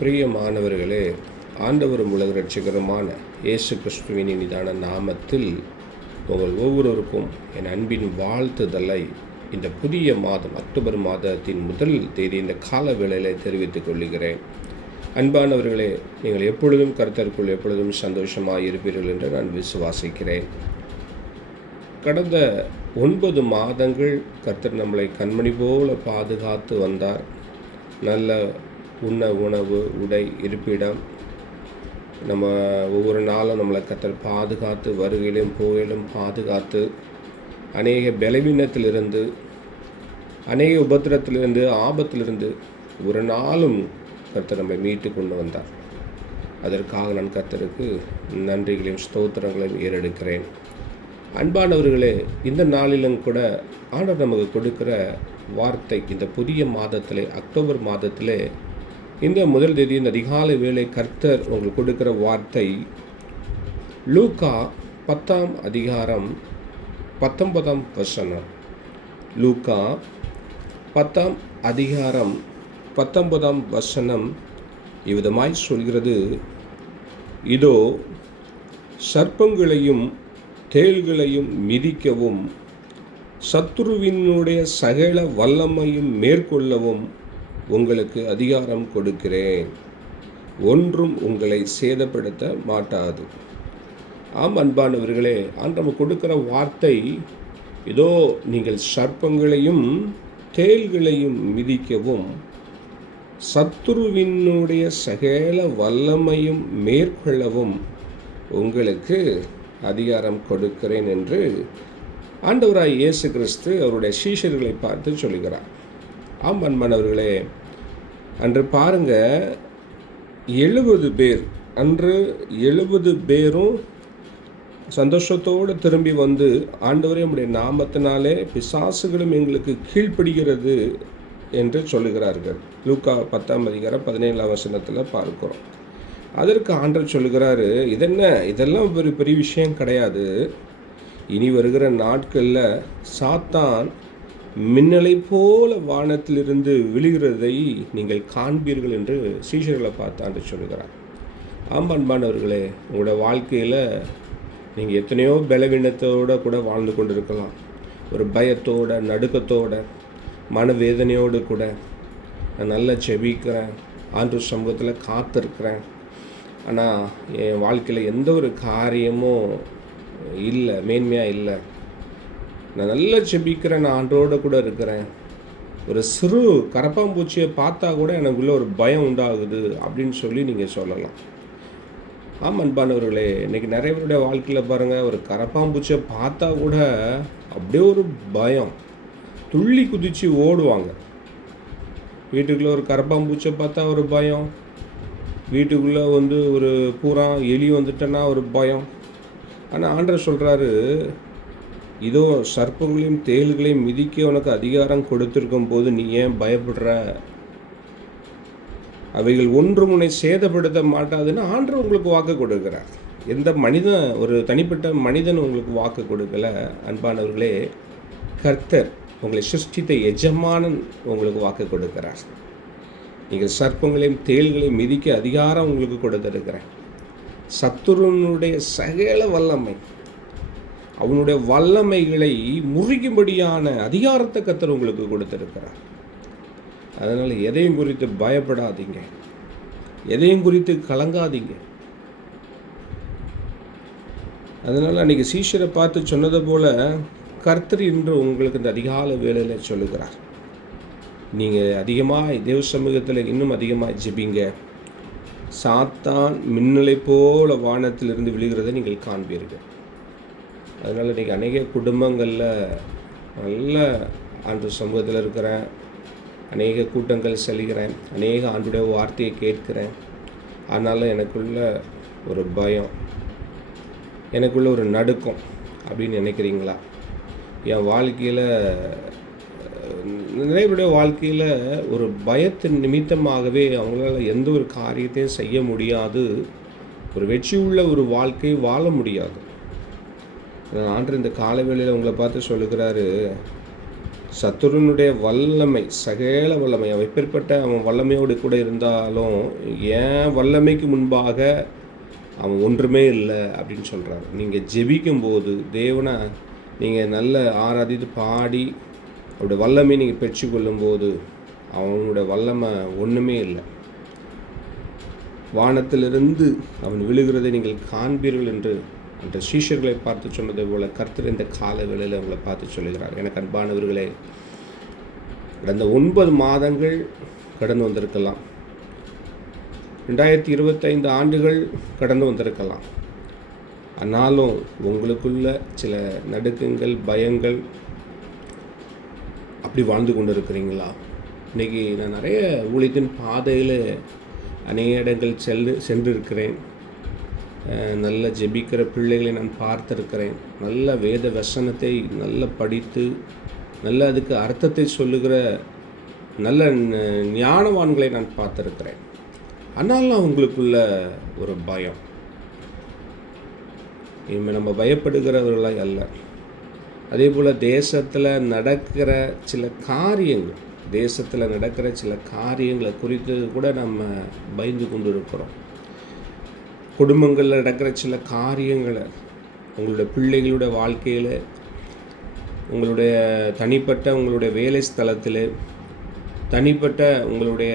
பிரியமானவர்களே, ஆண்டவரும் உலக இரட்சகருமான இயேசு கிறிஸ்துவின் இனிதான நாமத்தில் உங்கள் ஒவ்வொருவருக்கும் என் அன்பின் வாழ்த்துதலை இந்த புதிய மாதம் அக்டோபர் மாதத்தின் முதல் தேதி இந்த கால வேளையில் தெரிவித்துக் கொள்கிறேன். அன்பானவர்களே, நீங்கள் எப்பொழுதும் கர்த்தருக்குள் எப்பொழுதும் சந்தோஷமாக இருப்பீர்கள் என்று நான் விசுவாசிக்கிறேன். கடந்த 9 மாதங்கள் கர்த்தர் நம்மளை கண்மணி போல பாதுகாத்து வந்தார். நல்ல உணவு, உடை, இருப்பிடம், நம்ம ஒவ்வொரு நாளும் நம்மளை கர்த்தர் பாதுகாத்து வருகையிலும் போகையிலும் பாதுகாத்து அநேக பலவீனத்திலிருந்து, அநேக உபத்திரத்திலிருந்து, ஆபத்திலிருந்து ஒரு நாளும் கர்த்தர் நம்மை மீட்டு கொண்டு வந்தார். அதற்காக நான் கர்த்தருக்கு நன்றிகளையும் ஸ்தோத்திரங்களையும் ஏறெடுக்கிறேன். அன்பானவர்களே, இந்த நாளிலும் கூட ஆண்டவர் நமக்கு கொடுக்கிற வார்த்தை இந்த புதிய மாதத்திலே, அக்டோபர் மாதத்திலே இந்த முதல் தேதி இந்த அதிகாலை வேளை கர்த்தர் உங்களுக்கு கொடுக்கிற வார்த்தை லூக்கா 10ஆம் அதிகாரம் 19ஆம் வசனம். லூக்கா 10ஆம் அதிகாரம் 19ஆம் வசனம் இவ்விதமாய் சொல்கிறது: இதோ சர்ப்பங்களையும் தேள்களையும் மிதிக்கவும் சத்துருவினுடைய சகல வல்லமையும் மேற்கொள்ளவும் உங்களுக்கு அதிகாரம் கொடுக்கிறேன். ஒன்றும் உங்களை சேதப்படுத்த மாட்டாது. ஆம் அன்பானவர்களே, ஆண்டவர் கொடுக்கிற வார்த்தை, இதோ நீங்கள் சர்ப்பங்களையும் தேள்களையும் மிதிக்கவும் சத்துருவினுடைய சகல வல்லமையும் மேற்கொள்ளவும் உங்களுக்கு அதிகாரம் கொடுக்கிறேன் என்று ஆண்டவராய் இயேசு கிறிஸ்து அவருடைய சீஷர்களை பார்த்து சொல்கிறார். ஆம் அன்பானவர்களே, அன்று பாருங்க, 70 பேர், அன்று 70 பேரும் சந்தோஷத்தோடு திரும்பி வந்து, ஆண்டவரே உம்முடைய நாமத்தினாலே பிசாசுகளும் எங்களுக்கு கீழ்ப்படுகிறது என்று சொல்லுகிறார்கள். லூக்கா 10ஆம் அதிகாரம் 17ஆம் வசனத்தில் பார்க்கிறோம். அதற்கு ஆண்டவர் சொல்லுகிறாரு, இதெல்லாம் ஒரு பெரிய விஷயம் கிடையாது. இனி வருகிற நாட்களில் சாத்தான் மின்னலை போல வானத்திலிருந்து விழுகிறதை நீங்கள் காண்பீர்கள் என்று சீஷர்களை பார்த்து ஆண்டு சொல்லுகிறார். ஆம் அன்பானவர்களே, உங்களோட வாழ்க்கையில் நீங்கள் எத்தனையோ பலவீனத்தோடு கூட வாழ்ந்து கொண்டு இருக்கலாம். ஒரு பயத்தோட, நடுக்கத்தோட, மனவேதனையோடு கூட. நான் நல்லா செபிக்கிறேன், ஆண்டவர் சமூகத்தில் காத்திருக்கிறேன், ஆனால் என் வாழ்க்கையில் எந்த ஒரு காரியமும் இல்லை, மேன்மையாக இல்லை. நான் நல்லா செபிக்கிறேன், நான் ஆண்டோடு கூட இருக்கிறேன். ஒரு சிறு கரப்பாம்பூச்சியை பார்த்தா கூட எனக்குள்ளே ஒரு பயம் உண்டாகுது அப்படின்னு சொல்லி நீங்கள் சொல்லலாம். ஆம் அன்பானவர்களே, இன்றைக்கி நிறைய பேருடைய வாழ்க்கையில் பாருங்கள், ஒரு கரப்பாம்பூச்சியை பார்த்தா கூட அப்படியே ஒரு பயம், துள்ளி குதித்து ஓடுவாங்க. வீட்டுக்குள்ளே ஒரு கரப்பாம்பூச்சியை பார்த்தா ஒரு பயம், வீட்டுக்குள்ளே ஒரு பூரா எலி வந்துட்டேன்னா ஒரு பயம். ஆனால் ஆண்டவர் சொல்கிறாரு, இதோ சர்ப்பங்களையும் தேள்களையும் மிதிக்க உனக்கு அதிகாரம் கொடுத்திருக்கும் போது நீ ஏன் பயப்படுற? அவைகள் ஒன்றும் உன்னை சேதப்படுத்த மாட்டாதுன்னு ஆண்டவர் உங்களுக்கு வாக்கு கொடுக்கிறார். எந்த மனிதன், ஒரு தனிப்பட்ட மனிதன் உங்களுக்கு வாக்கு கொடுக்கல. அன்பானவர்களே, கர்த்தர் உங்களை சிருஷ்டித்த எஜமானன் உங்களுக்கு வாக்கு கொடுக்கிறார். நீங்கள் சர்ப்பங்களையும் தேள்களையும் மிதிக்க அதிகாரம் உங்களுக்கு கொடுத்திருக்கிறேன். சத்துருனுடைய சகல வல்லமை, அவனுடைய வல்லமைகளை முறிக்கும்படியான அதிகாரத்தை கர்த்தர் உங்களுக்கு கொடுத்திருக்கிறார். அதனால் எதையும் குறித்து பயப்படாதீங்க, எதையும் குறித்து கலங்காதீங்க. அதனால் அன்றைக்கி சீஷரை பார்த்து சொன்னது போல் கர்த்தர் இன்று உங்களுக்கு இந்த அதிகால வேளையில் சொல்லுகிறார். நீங்கள் அதிகமாக தேவ சமூகத்தில் இன்னும் அதிகமாக ஜெபிங்க. சாத்தான் மின்னலை போல வானத்திலிருந்து விழுகிறதை நீங்கள் காண்பீர்கள். அதனால் இன்றைக்கி அநேக குடும்பங்களில் நல்ல ஆண்டு சமூகத்தில் இருக்கிறேன், அநேக கூட்டங்கள் செல்கிறேன், அநேக ஆண்டுடைய வார்த்தையை கேட்கிறேன். அதனால் எனக்குள்ள ஒரு பயம், எனக்குள்ள ஒரு நடுக்கம் அப்படின்னு நினைக்கிறீங்களா? என் வாழ்க்கையில், நிறைய வாழ்க்கையில் ஒரு பயத்தின் நிமித்தமாகவே அவங்களால எந்த ஒரு காரியத்தையும் செய்ய முடியாது, ஒரு வெற்றி உள்ள ஒரு வாழ்க்கை வாழ முடியாது. ஆண்டவர் இந்த காலவேளையில் உங்களை பார்த்து சொல்லுகிறாரு, சத்துருனுடைய வல்லமை, சகல வல்லமை, அவன் எப்பேற்பட்ட அவன் வல்லமையோடு கூட இருந்தாலும் ஏன் வல்லமைக்கு முன்பாக அவன் ஒன்றுமே இல்லை அப்படின்னு சொல்கிறார். நீங்கள் ஜெபிக்கும்போது தேவனை நீங்கள் நல்ல ஆராதித்து பாடி அவருடைய வல்லமை நீங்கள் பெற்றுக்கொள்ளும்போது அவனுடைய வல்லமை ஒன்றுமே இல்லை. வானத்திலிருந்து அவன் விழுகிறதை நீங்கள் காண்பீர்கள் என்று அந்த சீஷர்களை பார்த்து சொன்னதை போல கர்த்தர் இந்த கால வேளையில் அவங்களை பார்த்து சொல்லுகிறார். எனக்கு அன்பானவர்களே, கடந்த 9 மாதங்கள் கடந்து வந்திருக்கலாம், 2025 ஆண்டுகள் கடந்து வந்திருக்கலாம். ஆனாலும் உங்களுக்குள்ள சில நடுக்கங்கள், பயங்கள் அப்படி வாழ்ந்து கொண்டு இருக்கிறீங்களா? இன்றைக்கி நான் நிறைய ஊழியத்தின் பாதையில் அநேக இடங்கள் சென்றிருக்கிறேன். நல்ல ஜெபிக்கிற பிள்ளைகளை நான் பார்த்துருக்கிறேன். நல்ல வேத வசனத்தை நல்ல படித்து நல்ல அதுக்கு அர்த்தத்தை சொல்லுகிற நல்ல ஞானவான்களை நான் பார்த்துருக்கிறேன். ஆனாலும் அவங்களுக்குள்ள ஒரு பயம். இனிமேல் நம்ம பயப்படுகிறவர்களாய் அல்ல. அதே போல் தேசத்தில் நடக்கிற சில காரியங்களை குறித்து கூட நம்ம பயந்து கொண்டு இருக்கிறோம். குடும்பங்களில் நடக்கிற சில காரியங்களை, உங்களுடைய பிள்ளைகளுடைய வாழ்க்கையில், உங்களுடைய தனிப்பட்ட உங்களுடைய வேலை ஸ்தலத்தில், தனிப்பட்ட உங்களுடைய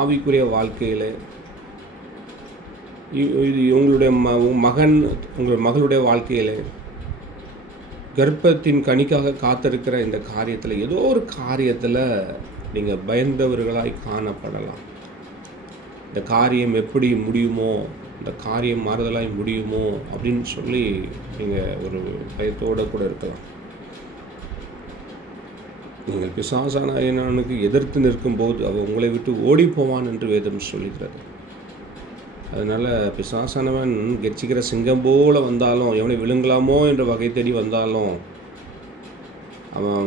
ஆவிக்குரிய வாழ்க்கையில், உங்களுடைய உங்கள் மகளுடைய வாழ்க்கையில், கர்ப்பத்தின் கனிக்காக காத்திருக்கிற இந்த காரியத்தில், ஏதோ ஒரு காரியத்தில் நீங்கள் பயந்தவர்களாய் காணப்படலாம். இந்த காரியம் எப்படி முடியுமோ, இந்த காரியம் மாறுதலாய் முடியுமோ அப்படின்னு சொல்லி நீங்கள் ஒரு பயத்தோடு கூட இருக்கலாம். நீங்கள் பிசாசானவனுக்கு எதிர்த்து நிற்கும்போது அவன் உங்களை விட்டு ஓடி போவான் என்று வேதம் சொல்லுகிறது. அதனால் பிசாசானவன் கெச்சிக்கிற சிங்கம் போல வந்தாலும், எவனை விழுங்கலாமோ என்ற வகை தேடி வந்தாலும் அவன்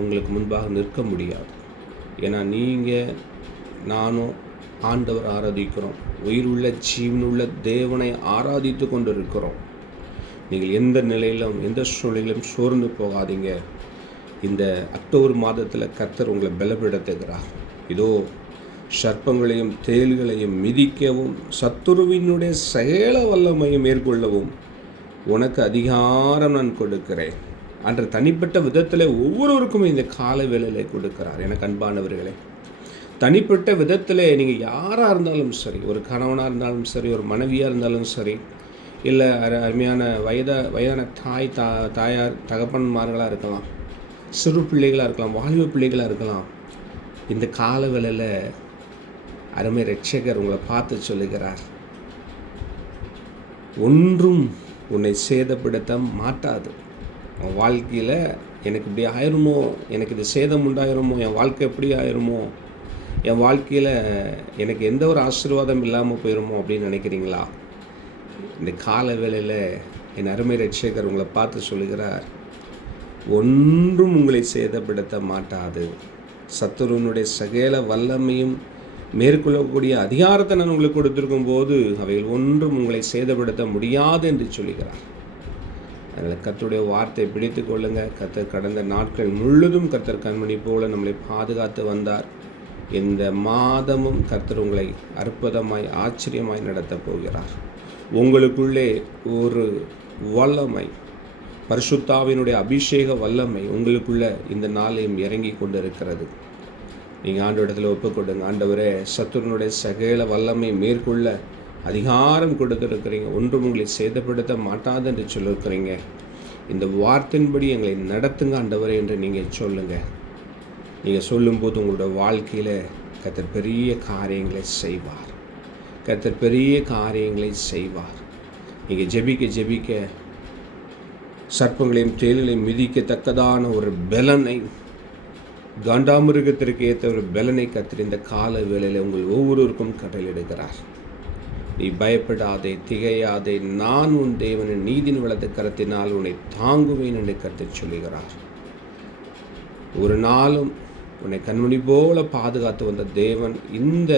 உங்களுக்கு முன்பாக நிற்க முடியாது. ஏன்னா நீங்கள் நானும் ஆண்டவர் ஆராதிக்கிறோம், உயிருள்ள ஜீவனுள்ள தேவனை ஆராதித்து கொண்டு இருக்கிறோம். நீங்கள் எந்த நிலையிலும் எந்த சூழ்நிலையிலும் சோர்ந்து போகாதீங்க. இந்த அக்டோபர் மாதத்தில் கர்த்தர் உங்களை பலப்படுத்துகிறார். இதோ சர்ப்பங்களையும் தேள்களையும் மிதிக்கவும் சத்துருவினுடைய சகல வல்லமையும் மேற்கொள்ளவும் உனக்கு அதிகாரம் நான் கொடுக்கிறேன் என்ற தனிப்பட்ட விதத்தில் ஒவ்வொருவருக்கும் இந்த கால வேளையிலே கொடுக்கிறார். எனக்கு அன்பானவர்களே, தனிப்பட்ட விதத்தில் நீங்கள் யாராக இருந்தாலும் சரி, ஒரு கணவனாக இருந்தாலும் சரி, ஒரு மனைவியாக இருந்தாலும் சரி, இல்லை அருமையான வயதான தாயார் தகப்பன்மார்களாக இருக்கலாம், சிறு பிள்ளைகளாக இருக்கலாம், வாலிப பிள்ளைகளாக இருக்கலாம், இந்த கால வேளையில் அருமை இரட்சகர் உங்களை பார்த்து சொல்லுகிறார், ஒன்றும் உன்னை சேதப்படுத்த மாட்டாது. உன் வாழ்க்கையில் எனக்கு இப்படி ஆயிருமோ, எனக்கு இது சேதம் உண்டாயிருமோ, என் வாழ்க்கை எப்படி ஆயிருமோ, என் வாழ்க்கையில் எனக்கு எந்த ஒரு ஆசீர்வாதம் இல்லாமல் போயிருமோ அப்படின்னு நினைக்கிறீங்களா? இந்த கால வேளையில் என் அருமை இரட்சகர் உங்களை பார்த்து சொல்லுகிறார், ஒன்றும் உங்களை சேதப்படுத்த மாட்டாது. சத்துருவனுடைய சகல வல்லமையும் மேற்கொள்ளக்கூடிய அதிகாரத்தை நான் உங்களுக்கு கொடுத்திருக்கும் போது அவைகள் ஒன்றும் உங்களை சேதப்படுத்த முடியாது என்று சொல்லுகிறார். அதனால் கர்த்தருடைய வார்த்தை பிடித்து கொள்ளுங்கள். கர்த்தர் கடந்த நாட்கள் முழுதும் கர்த்தர் கண்மணி போல நம்மளை பாதுகாத்து வந்தார். இந்த மாதமும் கர்த்தர் உங்களை அற்புதமாய் ஆச்சரியமாய் நடத்தப் போகிறார். உங்களுக்குள்ளே ஒரு வல்லமை, பரிசுத்தாவினுடைய அபிஷேக வல்லமை உங்களுக்குள்ள இந்த நாளையும் இறங்கி கொண்டு இருக்கிறது. நீங்கள் ஆண்டவரிடத்தில் ஒப்புக்கொடுங்க. ஆண்டவரே, சத்துருனுடைய சகல வல்லமை மேற்கொள்ள அதிகாரம் கொடுத்துருக்கிறீங்க, ஒன்றும் உங்களை சேதப்படுத்த மாட்டாது என்று சொல்லியிருக்கிறீங்க. இந்த வார்த்தையின்படி எங்களை நடத்துங்க ஆண்டவரே என்று நீங்கள் சொல்லுங்கள். நீங்கள் சொல்லும்போது உங்களோட வாழ்க்கையில் கர்த்தர் பெரிய காரியங்களை செய்வார். கர்த்தர் பெரிய காரியங்களை செய்வார். நீங்கள் ஜெபிக்க சர்ப்பங்களையும் தேள்களையும் மிதிக்கத்தக்கதான ஒரு பலனை, காண்டாமிருகத்திற்கு ஏற்ற ஒரு பலனை கர்த்தர் இந்த கால வேளையில் உங்கள் ஒவ்வொருவருக்கும் கட்டளையிடுகிறார். நீ பயப்படாதே, திகையாதே, நான் உன் தேவனின் நீதியின் வலது கரத்தினால் உன்னை தாங்குவேன் என்று கர்த்தர் சொல்லுகிறார். ஒரு நாளும் உன்னை கண்மணி போல பாதுகாத்து வந்த தேவன் இந்த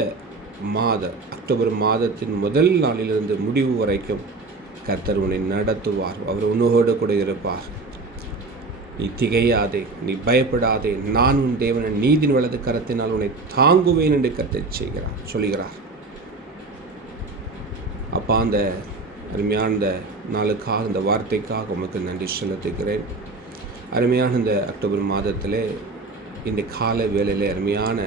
அக்டோபர் மாதத்தின் முதல் நாளிலிருந்து முடிவு வரைக்கும் கர்த்தர் உன்னை நடத்துவார். அவர் உன்னோடு கூட இருப்பார். நீ திகையாதே, நீ பயப்படாதே, நான் உன் தேவன், நீதின் வலது கரத்தினால் உன்னை தாங்குவேன் என்று கர்த்தர் சொல்கிறார். அப்பா, அந்த அருமையான இந்த நாளுக்காக, இந்த வார்த்தைக்காக உமக்கு நன்றி செலுத்துகிறேன். அருமையான இந்த அக்டோபர் மாதத்திலே இந்த கால வேளையில் அருமையான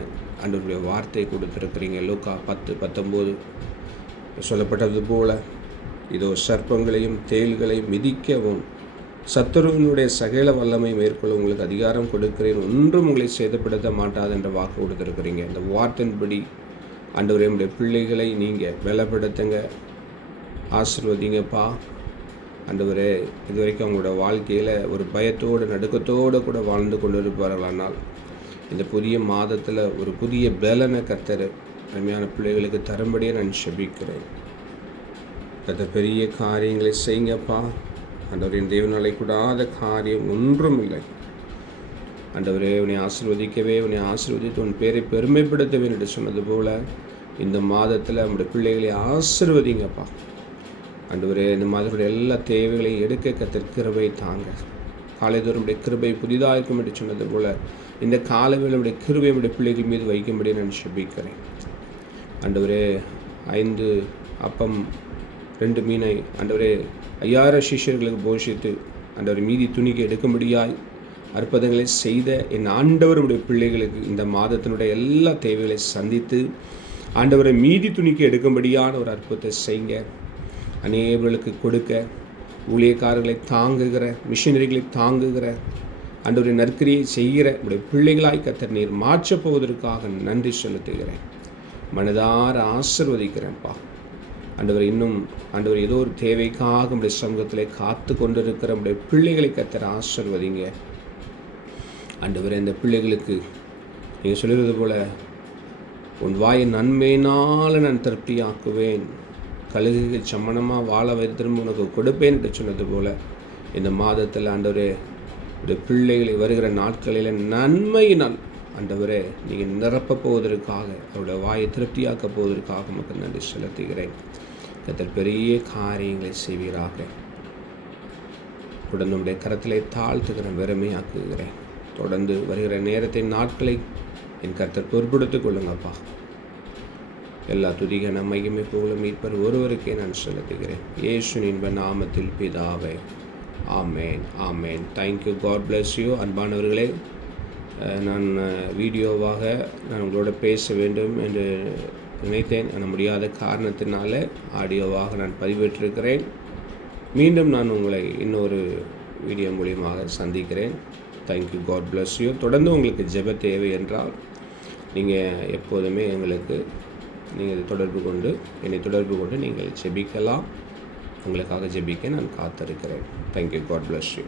ஆண்டவருடைய வார்த்தையை கொடுத்துருக்கிறீங்க. லூக்கா 10:19 சொல்லப்பட்டது போல, இதோ சர்ப்பங்களையும் தேள்களையும் மிதிக்கவும் சத்துருவினுடைய சகல வல்லமை மேற்கொள்ள உங்களுக்கு அதிகாரம் கொடுக்கிறேன், ஒன்றும் உங்களை சேதப்படுத்த மாட்டாது என்ற வாக்கு கொடுத்துருக்குறீங்க. இந்த வார்த்தையின்படி ஆண்டவரே, நம்முடைய பிள்ளைகளை நீங்கள் பலப்படுத்துங்க, ஆசீர்வதிங்கப்பா. ஆண்டவரே, இது வரைக்கும் அவங்களோட வாழ்க்கையில் ஒரு பயத்தோடு நடுக்கத்தோடு கூட வாழ்ந்து கொண்டு இருப்பார்களானால், இந்த புதிய மாதத்தில் ஒரு புதிய பலனை கர்த்தர் அருமையான பிள்ளைகளுக்கு தரும்படியே நான் செபிக்கிறேன். கர்த்தர் பெரிய காரியங்களை செய்யுங்கப்பா. ஆண்டவரின் தேவனாலே கூடாத காரியம் ஒன்றும் இல்லை. ஆண்டவரே, உன்னை ஆசீர்வதிக்கவே, உன்னை ஆசீர்வதித்து உன் பேரை பெருமைப்படுத்தவே என்று சொன்னது போல் இந்த மாதத்தில் நம்முடைய பிள்ளைகளை ஆசீர்வதிங்கப்பா. ஆண்டவரே, இந்த மாதிரியுடைய எல்லா தேவைகளையும் எடுக்க கர்த்தர் கிருபை தாங்க. காலைதோறும் உடைய கிருபை புதிதாக இருக்கும் என்று சொன்னது போல் இந்த காலவேளை உடைய கிருபை நம்முடைய பிள்ளைகள் மீது வைக்கும்படி நான் செபிக்கிறேன். ஆண்டவரே, 5 அப்பம் 2 மீனை ஆண்டவரே 5000 சிஷ்யர்களுக்கு போஷித்து ஆண்டவர் மீதி துணிக்கு எடுக்கும்படியாய் அற்புதங்களை செய்த என் ஆண்டவருடைய பிள்ளைகளுக்கு இந்த மாதத்தினுடைய எல்லா தேவைகளை சந்தித்து ஆண்டவரை மீதி துணிக்கு எடுக்கும்படியான ஒரு அற்புதத்தை செய்யுங்க. அநேகர்களுக்கு கொடுக்க, ஊழியக்காரர்களை தாங்குகிற, மிஷினரிகளை தாங்குகிற, ஆண்டவரை நற்கிரியை செய்கிற உடைய பிள்ளைகளாய் கர்த்தர் நீர் மாற்றப் போவதற்காக நன்றி செலுத்துகிறேன். மனதார ஆசீர்வதிக்கிறேன்ப்பா. ஆண்டவர், இன்னும் ஆண்டவர் ஏதோ ஒரு தேவைக்காக உடைய சமூகத்தில் காத்து கொண்டிருக்கிற உடைய பிள்ளைகளை கர்த்தர் ஆசீர்வதிங்க. ஆண்டவர், இந்த பிள்ளைகளுக்கு நீங்கள் சொல்லுவது போல உன் வாயின் நன்மையினால் நான் திருப்தியாக்குவேன், கழுகுக்கு சம்மணமாக வாழ வைத்திரும்ப உனக்கு கொடுப்பேன் என்று சொன்னது போல் இந்த மாதத்தில் ஆண்டவரே, இந்த பிள்ளைகளை வருகிற நாட்களில் நன்மையினால் ஆண்டவரே நீங்கள் நிரப்ப போவதற்காக, அவருடைய வாயை திருப்தியாக்க போவதற்காக உமக்கு நன்றி செலுத்துகிறேன். கர்த்தர் பெரிய காரியங்களை செய்வீராக. தொடர்ந்து உடைய கரத்திலே தாழ்த்துகிறேன், வெறுமையாக்குகிறேன். தொடர்ந்து வருகிற நேரத்தை, நாட்களை என் கர்த்தர் பொறுப்படுத்திக் கொள்ளுங்கப்பா. எல்லா துதிகன மகிமை புகழும் மீட்பர் ஒருவருக்கே நான் செலுத்துகிறேன். இயேசுவின் நாமத்தில் பிதாவே, ஆமேன், ஆமேன். தேங்க்யூ. God bless you. அன்பானவர்களே, நான் வீடியோவாக நான் உங்களோட பேச வேண்டும் என்று நினைத்தேன். நான் முடியாத காரணத்தினால ஆடியோவாக நான் பதிவிட்டிருக்கிறேன். மீண்டும் நான் உங்களை இன்னொரு வீடியோ மூலியமாக சந்திக்கிறேன். தேங்க்யூ. God bless you. தொடர்ந்து உங்களுக்கு ஜெப தேவை என்றால் நீங்கள் எப்போதுமே நீங்கள் என்னை தொடர்பு கொண்டு நீங்கள் ஜெபிக்கலாம். உங்களுக்காக ஜெபிக்க நான் காத்திருக்கிறேன். தேங்க்யூ. God bless you.